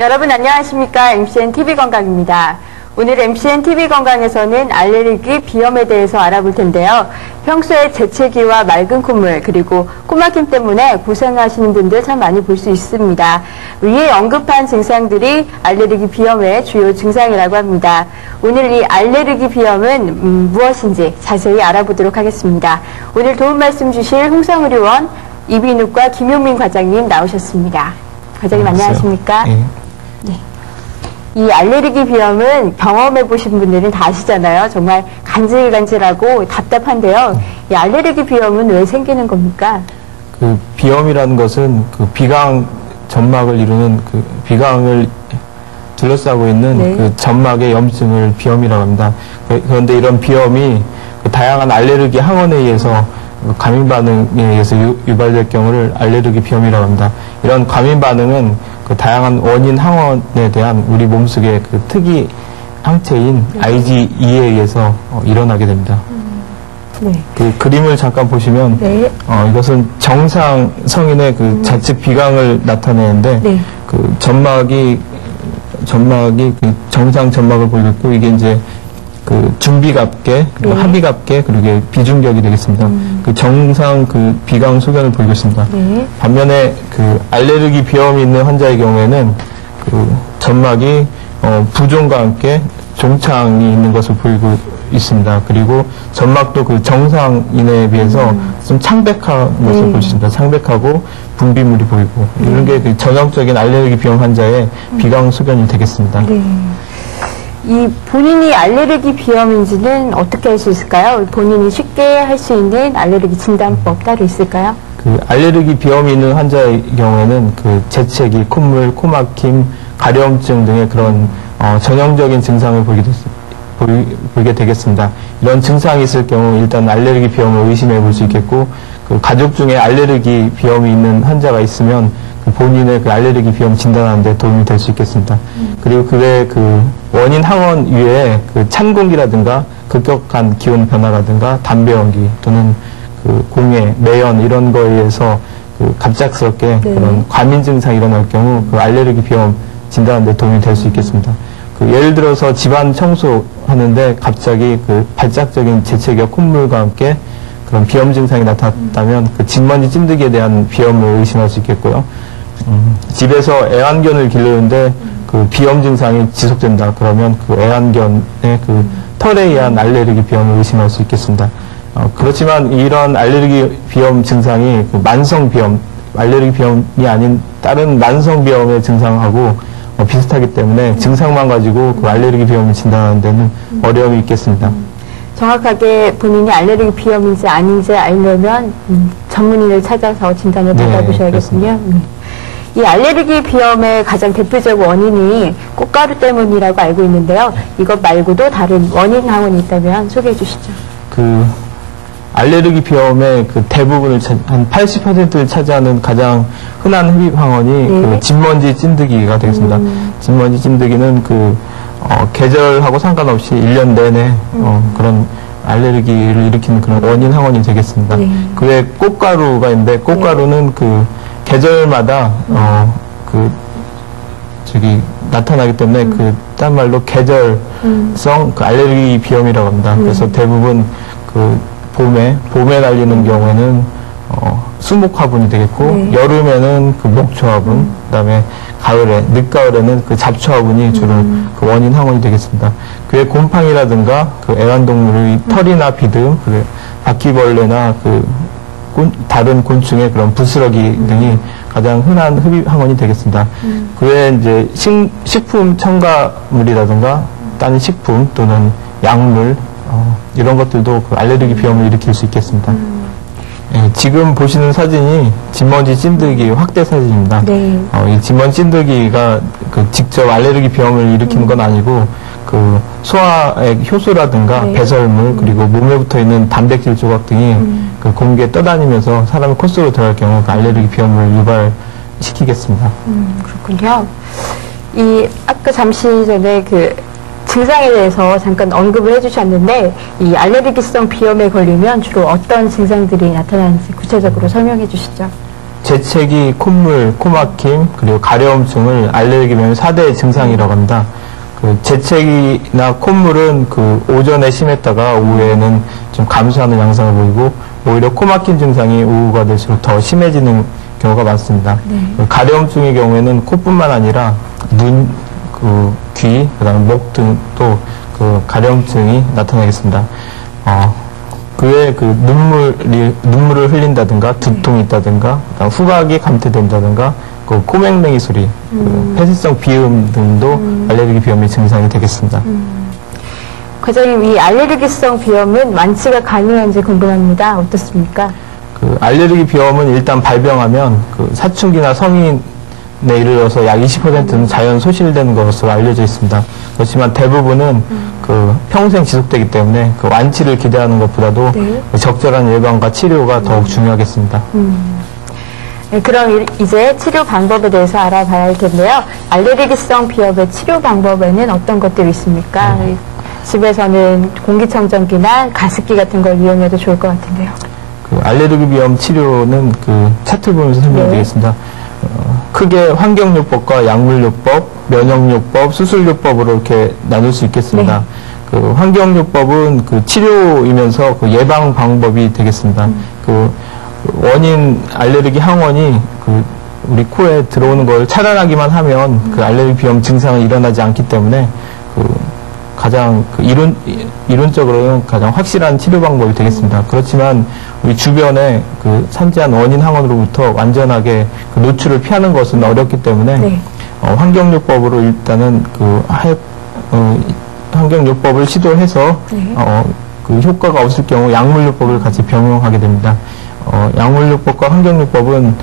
여러분 안녕하십니까? MCN TV건강입니다. 오늘 MCN TV건강에서는 알레르기 비염에 대해서 알아볼 텐데요. 평소에 재채기와 맑은 콧물 그리고 코막힘 때문에 고생하시는 분들 참 많이 볼 수 있습니다. 위에 언급한 증상들이 알레르기 비염의 주요 증상이라고 합니다. 오늘 이 알레르기 비염은 무엇인지 자세히 알아보도록 하겠습니다. 오늘 도움 말씀 주실 홍성의료원 이비인후과 김용민 과장님 나오셨습니다. 과장님 안녕하십니까? 네. 네. 이 알레르기 비염은 경험해 보신 분들은 다 아시잖아요. 정말 간질간질하고 답답한데요. 이 알레르기 비염은 왜 생기는 겁니까? 그 비염이라는 것은 그 비강 점막을 이루는 그 비강을 둘러싸고 있는 네. 그 점막의 염증을 비염이라고 합니다. 그런데 이런 비염이 그 다양한 알레르기 항원에 의해서 과민 반응에 의해서 유발될 경우를 알레르기 비염이라고 합니다. 이런 과민 반응은 그 다양한 원인 항원에 대한 우리 몸속의 그 특이 항체인 네. IgE에 의해서 일어나게 됩니다. 네. 그 그림을 잠깐 보시면 네. 이것은 정상 성인의 그 좌측 비강을 나타내는데 네. 그 점막이 그 정상 점막을 보이고 있고 이게 이제 그 중비갑계, 그리고 네. 하비갑계, 그리고 이게 비중격이 되겠습니다. 그 정상 그 비강 소견을 보이고 있습니다. 네. 반면에 그 알레르기 비염이 있는 환자의 경우에는 그 점막이 부종과 함께 종창이 있는 것을 보이고 있습니다. 그리고 점막도 그 정상인에 비해서 좀 창백한 것을 볼 수 있습니다. 창백하고 분비물이 보이고 이런 게 그 전형적인 알레르기 비염 환자의 비강 소견이 되겠습니다. 네. 이 본인이 알레르기 비염인지는 어떻게 알 수 있을까요? 본인이 쉽게 할 수 있는 알레르기 진단법 따로 있을까요? 그 알레르기 비염이 있는 환자의 경우에는 그 재채기, 콧물, 코막힘, 가려움증 등의 그런 전형적인 증상을 보이게 되겠습니다. 이런 증상이 있을 경우 일단 알레르기 비염을 의심해 볼 수 있겠고 그 가족 중에 알레르기 비염이 있는 환자가 있으면 그 본인의 그 알레르기 비염 진단하는 데 도움이 될 수 있겠습니다. 그리고 그 외에 그 원인 항원 위에 그 찬 공기라든가 급격한 기온 변화라든가 담배 연기 또는 그 공해, 매연 이런 거에 의해서 그 갑작스럽게 네. 그런 과민 증상이 일어날 경우 그 알레르기 비염 진단하는 데 도움이 될 수 있겠습니다. 그 예를 들어서 집안 청소하는데 갑자기 그 발작적인 재채기와 콧물과 함께 그런 비염 증상이 나타났다면 그 진먼지 찐득이에 대한 비염을 의심할 수 있겠고요. 집에서 애완견을 기르는데 그 비염 증상이 지속된다. 그러면 그 애완견의 그 털에 의한 알레르기 비염을 의심할 수 있겠습니다. 그렇지만 이런 알레르기 비염 증상이 그 만성 비염, 알레르기 비염이 아닌 다른 만성 비염의 증상하고 비슷하기 때문에 증상만 가지고 그 알레르기 비염을 진단하는 데는 어려움이 있겠습니다. 정확하게 본인이 알레르기 비염인지 아닌지 알려면 전문의를 찾아서 진단을 네, 받아보셔야겠군요. 이 알레르기 비염의 가장 대표적 원인이 꽃가루 때문이라고 알고 있는데요. 이것 말고도 다른 원인 항원이 있다면 소개해 주시죠. 그 알레르기 비염의 그 대부분을 한 80%를 차지하는 가장 흔한 흡입 항원이 네. 그 진먼지 찐득이가 되겠습니다. 진먼지 찐득이는 그 계절하고 상관없이 1년 내내 그런 알레르기를 일으키는 그런 원인 항원이 되겠습니다. 네. 그 외에 꽃가루가 있는데 꽃가루는 그 계절마다 나타나기 때문에 그 딴 말로 계절성 그 알레르기 비염이라고 합니다. 그래서 대부분 그 봄에 날리는 경우에는 수목 화분이 되겠고 네. 여름에는 그 목초 화분, 그다음에 늦가을에는 그 잡초 화분이 주로 그 원인 항원이 되겠습니다. 그외 곰팡이라든가 그 애완동물의 털이나 비듬, 그 바퀴벌레나 그 다른 곤충의 그런 부스러기 등이 가장 흔한 흡입 항원이 되겠습니다. 그 외에 이제 식품 첨가물이라든가 다른 식품 또는 약물 이런 것들도 그 알레르기 비염을 일으킬 수 있겠습니다. 예, 지금 보시는 사진이 진먼지 찐득이 확대 사진입니다. 네. 이 진먼지 찐득이가 그 직접 알레르기 비염을 일으키는 건 아니고 그 소화의 효소라든가 네. 배설물 그리고 몸에 붙어 있는 단백질 조각 등이 그 공기에 떠다니면서 사람의 콧 속으로 들어갈 경우 그 알레르기 비염을 유발시키겠습니다. 그렇군요. 이 아까 잠시 전에 그 증상에 대해서 잠깐 언급을 해주셨는데 이 알레르기성 비염에 걸리면 주로 어떤 증상들이 나타나는지 구체적으로 설명해 주시죠. 재채기, 콧물, 코막힘, 그리고 가려움증을 알레르기 비염의 4대 증상이라고 합니다. 그 재채기나 콧물은 그 오전에 심했다가 오후에는 좀 감소하는 양상을 보이고, 오히려 코막힘 증상이 오후가 될수록 더 심해지는 경우가 많습니다. 그 가려움증의 경우에는 코뿐만 아니라 눈, 귀, 그다음에 목 등 또 그 가려움증이 나타나겠습니다. 그 외에 그 눈물을 흘린다든가, 두통이 있다든가, 그다음 후각이 감퇴된다든가, 그 코맹맹이 소리, 그 폐쇄성 비음 등도 알레르기 비염의 증상이 되겠습니다. 과장님, 이 알레르기성 비염은 완치가 가능한지 궁금합니다. 어떻습니까? 그 알레르기 비염은 일단 발병하면 그 사춘기나 성인에 이르러서 약 20%는 자연 소실되는 것으로 알려져 있습니다. 그렇지만 대부분은 그 평생 지속되기 때문에 그 완치를 기대하는 것보다도 그 적절한 예방과 치료가 더욱 중요하겠습니다. 네, 그럼 이제 치료 방법에 대해서 알아봐야 할 텐데요. 알레르기성 비염의 치료 방법에는 어떤 것들이 있습니까? 집에서는 공기청정기나 가습기 같은 걸 이용해도 좋을 것 같은데요. 그 알레르기 비염 치료는 그 차트를 보면서 설명드리겠습니다. 크게 환경요법과 약물요법, 면역요법, 수술요법으로 이렇게 나눌 수 있겠습니다. 그 환경요법은 그 치료이면서 그 예방 방법이 되겠습니다. 그 원인 알레르기 항원이 그 우리 코에 들어오는 걸 차단하기만 하면 그 알레르기 비염 증상은 일어나지 않기 때문에 그 가장 그 이론적으로는 가장 확실한 치료 방법이 되겠습니다. 그렇지만 우리 주변에 그 산재한 원인 항원으로부터 완전하게 그 노출을 피하는 것은 어렵기 때문에 환경요법으로 일단은 환경요법을 시도해서 그 효과가 없을 경우 약물요법을 같이 병용하게 됩니다. 약물요법과 환경요법은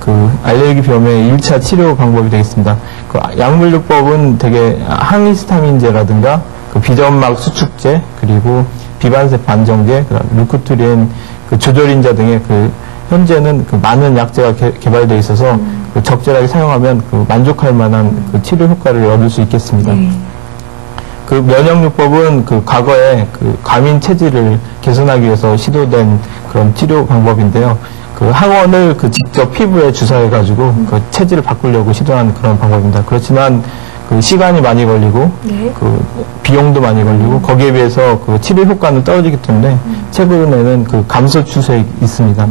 그 알레르기 비염의 1차 치료 방법이 되겠습니다. 그 약물요법은 되게 항히스타민제라든가 그 비점막 수축제, 그리고 비반세 반정제, 루크투린 그 조절인자 등의 그 현재는 그 많은 약제가 개발되어 있어서 그 적절하게 사용하면 그 만족할 만한 그 치료 효과를 얻을 수 있겠습니다. 그 면역요법은 그 과거에 그 과민 체질을 개선하기 위해서 시도된 그런 치료 방법인데요. 그 항원을 그 직접 피부에 주사해가지고 그 체질을 바꾸려고 시도한 그런 방법입니다. 그렇지만 그 시간이 많이 걸리고 그 비용도 많이 걸리고 거기에 비해서 그 치료 효과는 떨어지기 때문에 최근에는 그 감소 추세에 있습니다.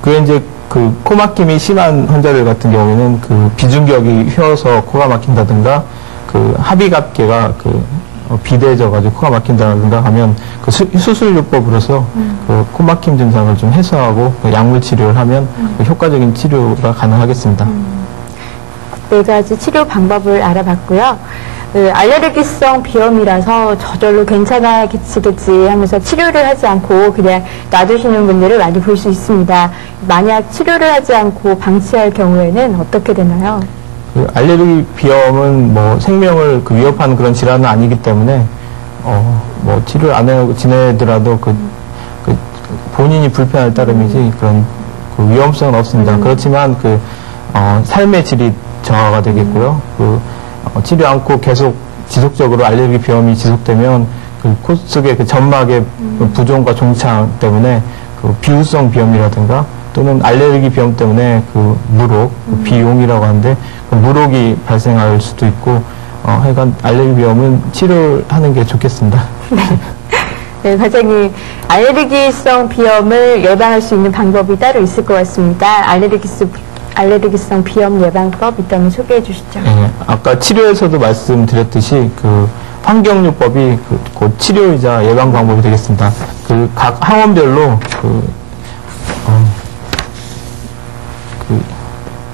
그게 이제 그 코막힘이 심한 환자들 같은 경우에는 그 비중격이 휘어서 코가 막힌다든가 그 합의갑계가 그 비대해져가지고 코가 막힌다든가 하면 그 수술요법으로서 그 코막힘 증상을 좀 해소하고 그 약물 치료를 하면 그 효과적인 치료가 가능하겠습니다. 네 가지 치료 방법을 알아봤고요. 알레르기성 비염이라서 저절로 괜찮아지겠지 하면서 치료를 하지 않고 그냥 놔두시는 분들을 많이 볼 수 있습니다. 만약 치료를 하지 않고 방치할 경우에는 어떻게 되나요? 그 알레르기 비염은 뭐 생명을 그 위협하는 그런 질환은 아니기 때문에 뭐 치료를 안 하고 지내더라도 그 본인이 불편할 따름이지 그런 그 위험성은 없습니다. 그렇지만 그 삶의 질이 저하가 되겠고요. 그 치료 않고 계속 지속적으로 알레르기 비염이 지속되면 그 코 속의 그 점막의 부종과 종창 때문에 그 비후성 비염이라든가 또는 알레르기 비염 때문에 그 무록, 비용이라고 하는데 그 무록이 발생할 수도 있고 하여간 알레르기 비염은 치료를 하는 게 좋겠습니다. 네, 과장님, 알레르기성 비염을 예방할 수 있는 방법이 따로 있을 것 같습니다. 알레르기성 비염 예방법 있다면 소개해 주시죠. 네, 아까 치료에서도 말씀드렸듯이 그 환경요법이 그 치료이자 예방 방법이 되겠습니다. 그 각 항원별로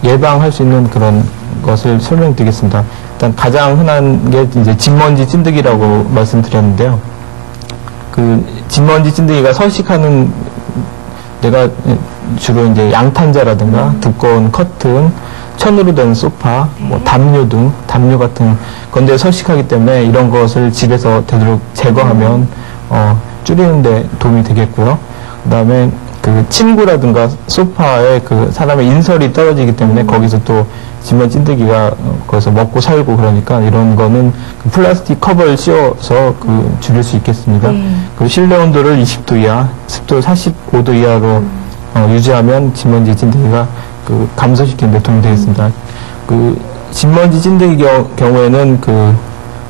예방할 수 있는 그런 것을 설명드리겠습니다. 일단 가장 흔한 게 이제 진먼지 찐득이라고 말씀드렸는데요. 그 진먼지 찐득이가 서식하는 데가 주로 이제 양탄자라든가 두꺼운 커튼, 천으로 된 소파, 뭐 담요 같은 건데 서식하기 때문에 이런 것을 집에서 되도록 제거하면 줄이는 데 도움이 되겠고요. 그다음에 그 침구라든가 소파에 그 사람의 인설이 떨어지기 때문에 거기서 또 진먼지 찐득이가 거기서 먹고 살고 그러니까 이런 거는 그 플라스틱 커버를 씌워서 그 줄일 수 있겠습니다. 그 실내 온도를 20도 이하, 습도 45도 이하로 유지하면 진먼지 찐득이가 그 감소시키는 데 도움이 되겠습니다. 그 진먼지 찐득이 경우에는 그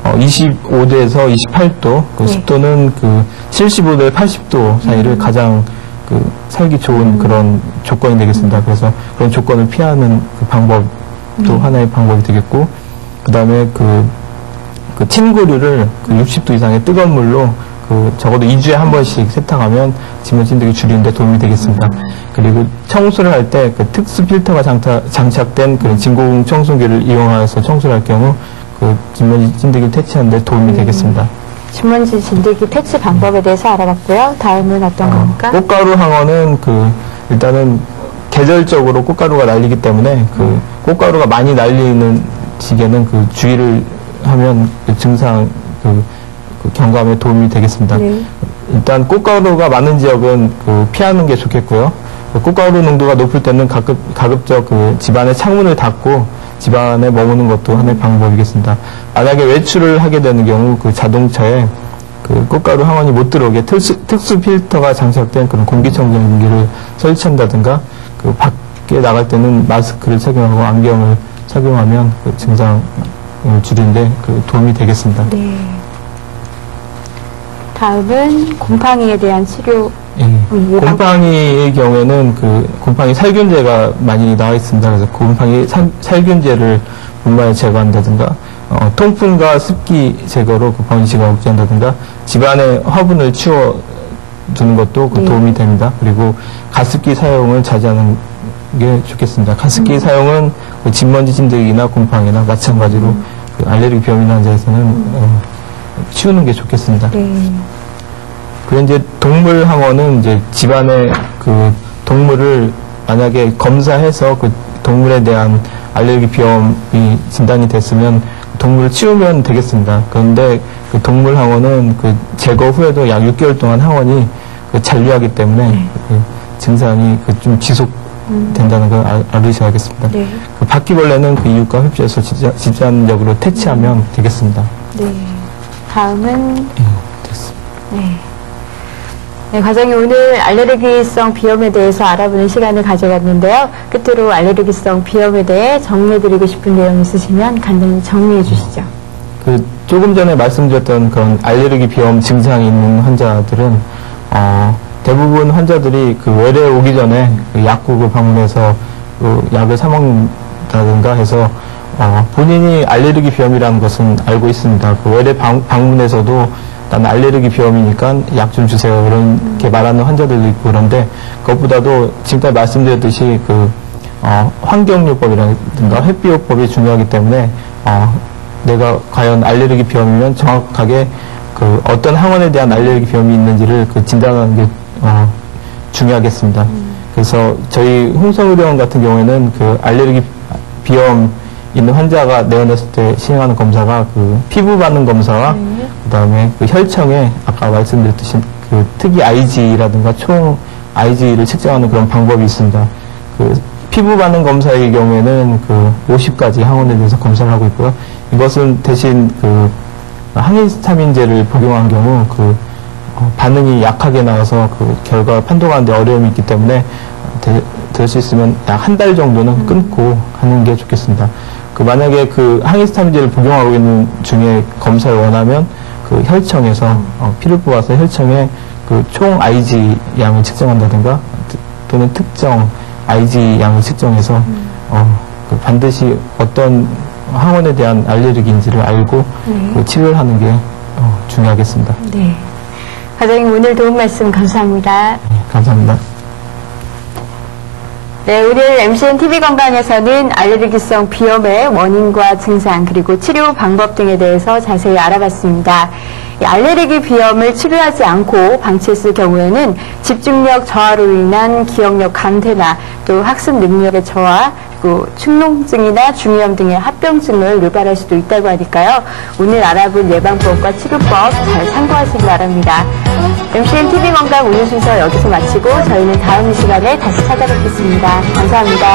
25도에서 28도, 그 습도는 그 75도에 80도 사이를 가장 그 살기 좋은 그런 조건이 되겠습니다. 그래서 그런 조건을 피하는 그 방법도 하나의 방법이 되겠고, 그 다음에 그 침구류를 그 60도 이상의 뜨거운 물로 그 적어도 2주에 한 번씩 세탁하면 진먼지 찐득이 줄이는 데 도움이 되겠습니다. 그리고 청소를 할 때 그 특수 필터가 장착된 그 진공 청소기를 이용해서 청소를 할 경우 그 진먼지 찐득이를 퇴치하는 데 도움이 되겠습니다. 진먼지 찐득이 퇴치 방법에 대해서 알아봤고요. 다음은 어떤 겁니까? 꽃가루 항원은 그 일단은 계절적으로 꽃가루가 날리기 때문에 그 꽃가루가 많이 날리는 시기에는 그 주의를 하면 그 증상 그 경감에 도움이 되겠습니다. 네. 일단 꽃가루가 많은 지역은 그 피하는 게 좋겠고요. 꽃가루 농도가 높을 때는 가급적 그 집안의 창문을 닫고 집안에 머무는 것도 하나의 방법이겠습니다. 만약에 외출을 하게 되는 경우 그 자동차에 그 꽃가루 항원이 못 들어오게 특수 필터가 장착된 그런 공기청정기를 설치한다든가 그 밖에 나갈 때는 마스크를 착용하고 안경을 착용하면 그 증상을 줄이는데 그 도움이 되겠습니다. 네. 다음은 곰팡이에 대한 치료. 곰팡이의 경우에는 그 곰팡이 살균제가 많이 나와 있습니다. 그래서 곰팡이 살균제를 분말에 제거한다든가 통풍과 습기 제거로 그 번식을 억제한다든가 집안의 화분을 치워두는 것도 그 도움이 됩니다. 그리고 가습기 사용을 자제하는 게 좋겠습니다. 가습기 사용은 그 진먼지 찐득이나 곰팡이나 마찬가지로 그 알레르기 비염 있는 환자에서는 치우는 게 좋겠습니다. 네. 그리고 이제 동물 항원은 이제 집안의 그 동물을 만약에 검사해서 그 동물에 대한 알레르기 비염이 진단이 됐으면 동물을 치우면 되겠습니다. 그런데 그 동물 항원은 그 제거 후에도 약 6개월 동안 항원이 그 잔류하기 때문에 그 증상이 그 좀 지속된다는 걸 알으셔야겠습니다. 네. 그 바퀴벌레는 그 이웃과 흡수해서 집단적으로 퇴치하면 되겠습니다. 네. 다음은 됐습니다. 네. 네, 과장님 오늘 알레르기성 비염에 대해서 알아보는 시간을 가져봤는데요. 끝으로 알레르기성 비염에 대해 정리해드리고 싶은 내용 있으시면 간단히 정리해 주시죠. 그 조금 전에 말씀드렸던 그런 알레르기 비염 증상이 있는 환자들은 대부분 환자들이 그 외래 오기 전에 그 약국을 방문해서 그 약을 사 먹는다든가 해서 본인이 알레르기 비염이라는 것은 알고 있습니다. 그 외래 방문에서도 나는 알레르기 비염이니까 약 좀 주세요. 이렇게 말하는 환자들도 있고 그런데 그것보다도 지금까지 말씀드렸듯이 그 환경요법이라든가 햇비요법이 중요하기 때문에 내가 과연 알레르기 비염이면 정확하게 그 어떤 항원에 대한 알레르기 비염이 있는지를 그 진단하는 게 중요하겠습니다. 그래서 저희 홍성의료원 같은 경우에는 그 알레르기 비염 있는 환자가 내원했을 때 시행하는 검사가 그 피부 반응 검사와 그다음에 그 혈청에 아까 말씀드렸듯이 그 특이 IgE라든가 총 IgE를 측정하는 그런 방법이 있습니다. 그 피부 반응 검사의 경우에는 그 50가지 항원에 대해서 검사를 하고 있고요. 이것은 대신 그 항히스타민제를 복용한 경우 그 반응이 약하게 나와서 그 결과 판독하는데 어려움이 있기 때문에 될 수 있으면 약 한 달 정도는 끊고 하는 게 좋겠습니다. 그 만약에 그 항히스타민제를 복용하고 있는 중에 검사를 원하면 그 혈청에서 피를 뽑아서 혈청에 그 총 IG 양을 측정한다든가 또는 특정 IG 양을 측정해서 그 반드시 어떤 항원에 대한 알레르기인지를 알고 그 치료를 하는 게 중요하겠습니다. 네. 과장님 오늘 도움 말씀 감사합니다. 네, 감사합니다. 네, 오늘 MCN TV 건강에서는 알레르기성 비염의 원인과 증상 그리고 치료 방법 등에 대해서 자세히 알아봤습니다. 알레르기 비염을 치료하지 않고 방치했을 경우에는 집중력 저하로 인한 기억력 감퇴나 또 학습 능력의 저하, 그리고 축농증이나 중이염 등의 합병증을 유발할 수도 있다고 하니까요. 오늘 알아본 예방법과 치료법 잘 참고하시기 바랍니다. MCN TV 건강 오늘 순서 여기서 마치고 저희는 다음 시간에 다시 찾아뵙겠습니다. 감사합니다.